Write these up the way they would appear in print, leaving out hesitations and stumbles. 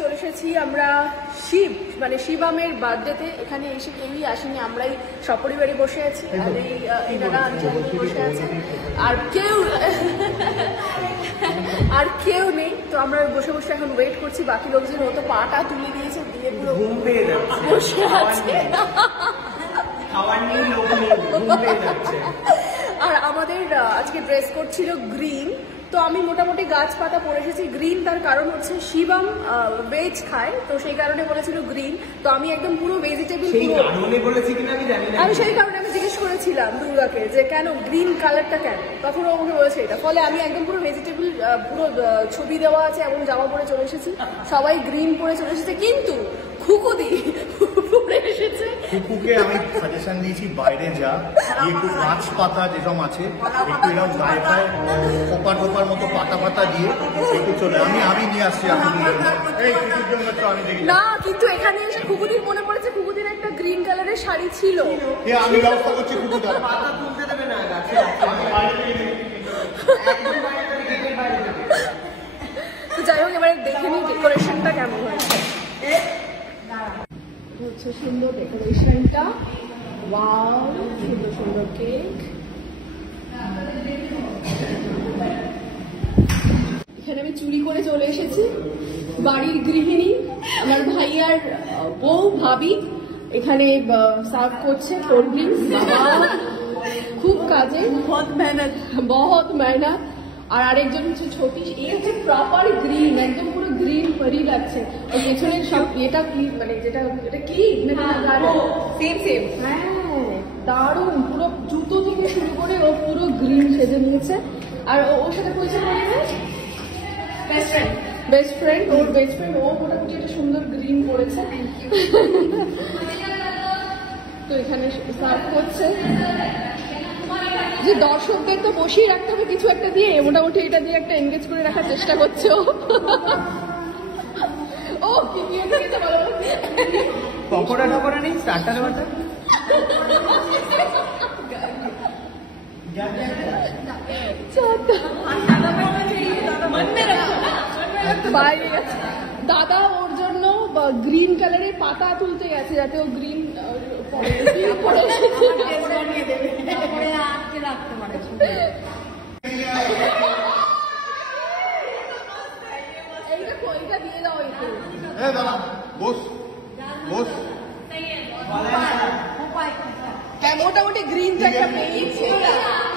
চলে এসেছি আমরা শিব মানে শিবামের বার্থডেতে। এখানে এসে কেউই আসেনি, আমরাই সপরিবারে বসে আছি। আর এই দাদা বসে আছে, আর কেউ নেই। তো আমরা বসে বসে এখন ওয়েট করছি। বাকি লোকজন হয়তো পাটা তুলে দিয়েছে, দিয়ে পুরো বসে আছে। আর আমাদের আজকে ড্রেস কোড ছিল গ্রিন। তো আমি মোটামুটি গাছপাতা পরে এসেছি গ্রিন। তার কারণ হচ্ছে শিবম ভেজ খায়, তো সেই কারণে বলেছিল গ্রিন। তো আমি একদম পুরো ভেজিটেবল, আমি সেই কারণে আমি জিজ্ঞেস করেছিলাম দুর্গাকে যে কেন গ্রিন কালারটা কেন, তখন ও আমাকে বলেছে এটা। ফলে আমি একদম পুরো ভেজিটেবল, পুরো ছবি দেওয়া আছে এবং জামা পরে চলে এসেছি। সবাই গ্রিন পরে চলে এসেছে, কিন্তু খুকুদি পরে এসেছে। খুকুকে আমি সাজেশন দিয়েছি বাইরে যা, একটু গাছ পাতা যেসব আছে একটু এরকম গায়ে পায়ে কোপার কোপার মতো পাতা পাতা দিয়ে একটু চলে। আমি নিয়ে আসছি এই কিছুর জন্য তো আমি দেখি না, কিন্তু এখানে এসে খুকুদির মনে পড়েছে খুকুদির একটা গ্রিন কালারের শাড়ি ছিল। আমি ব্যবস্থা করছি খুকুদার পাতা তুলতে দেবে না গাছে। তো যাই হোক, এবারে দেখে নিই ডেকোরেশনটা কেমন হয়েছে। হচ্ছে সুন্দর ডেকোরেশনটা, ওয়াও, সুন্দর সুন্দর কেক। এখানে আমি চুরি করে চলে এসেছি। বাড়ির গৃহিণী আমার ভাইয়ার বউ ভাবি এখানে সার্ভ করছে কোল্ড ড্রিঙ্কস। খুব কাজে, বহুত মেহনত। আর আরেকজন হচ্ছে ছোটি, এই হচ্ছে প্রপার গ্রিন, একদম পুরো গ্রিন পরি লাগছে। ওই পেছনের সব এটা কি মানে যেটা এটা কি সেম সেম, হ্যাঁ দারুণ। পুরো জুতো থেকে শুরু করে ও পুরো গ্রিন সেজে নিয়েছে। আর ওর সাথে পরিচয় করেছে বেস্ট ফ্রেন্ড, ওর বেস্ট ফ্রেন্ড। ও মোটামুটি একটা সুন্দর গ্রিন পরেছে। তো এখানে সার্ভ করছে যে দর্শকদের তো বসিয়ে রাখতে হবে কিছু একটা দিয়ে, মোটামুটি এটা দিয়ে একটা এনগেজ করে রাখার চেষ্টা করছে ও কি কি বলো, পকোড়া টকোড়া নেই, স্টার্টার বাটা বাইরে গেছে দাদা, ওর জন্য গ্রিন কালারের পাতা তুলতে গেছে যাতে ও গ্রিন এইটা দিয়ে দাও। মোটামুটি গ্রিন একটা পেয়েছে,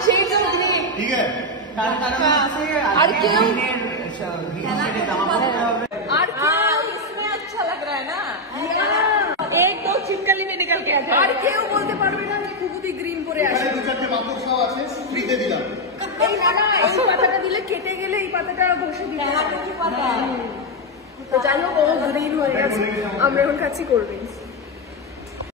সেই জন্য গ্রিন। ঠিক আছে, আর কেউ अच्छा लग रहा है ना, एक दो छिपकली में निकल के आ আর কেউ বলতে পারবে না যে খুকুদি গ্রিন পরে আসে। দু চারটে মাপুর সব আছে, ফ্রিতে দিলাম। এই না, এই পাতাটা দিলে কেটে গেলে এই পাতাটা ঘষে দিলে। তো যাই হোক, ও গ্রিন হয়ে গেছে। আমরা এখন খাচ্ছি কোল্ড ড্রিঙ্কস।